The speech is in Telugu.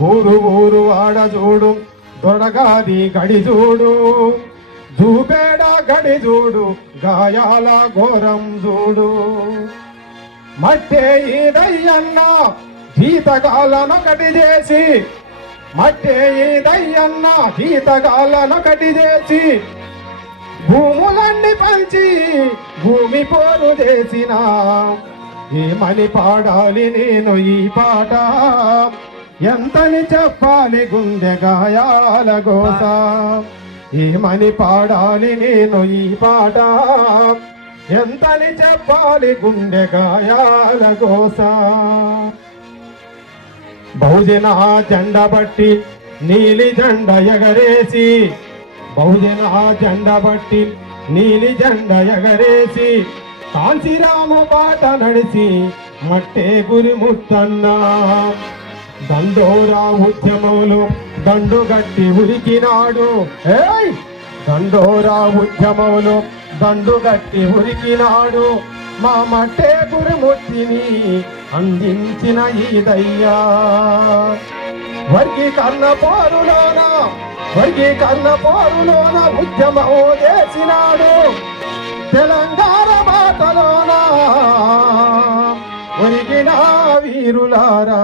ఊరు ఊరు ఆడ చూడు దొడగాది గడి చూడు జూబేడ గడి చూడు గాయాల ఘోరం చూడు. మట్టే ఈదయ్యన్న జీతగాలనొకటి చేసి మట్టే ఈదయ్యన్న జీతగాలనొకటి చేసి భూములన్నీ పంచి భూమి పోరు చేసిన ఏమని పాడాలి నేను ఈ పాట? ఎంతని చెప్పాలి గుండె గాయాల గోస? ఏమని పాడాలి నేను ఈ పాట? ఎంతని చెప్పాలి గుండె గాయాల గోస? బహుజన జెండ బట్టి నీలి జెండ ఎగరేసి బహుజన జెండ బట్టి నీలి జెండ ఎగరేసి కాంతిరాము బాట నడిచి మట్టే గురి ముత్తన్నా. దండోరా ఉద్యమంలో దండు గట్టి ఉరికినాడు. ఏయ్! దండోరా ఉద్యమంలో దండు గట్టి ఉరికినాడు. మా మట్టే గురుమూర్తిని అందించిన ఈదయ్యా వర్గీకరణ పోరులోన వర్గీకరణ పోరులోన ఉద్యమం చేసినాడు. తెలంగాణ మాటలోన ఒరిగిన వీరులారా.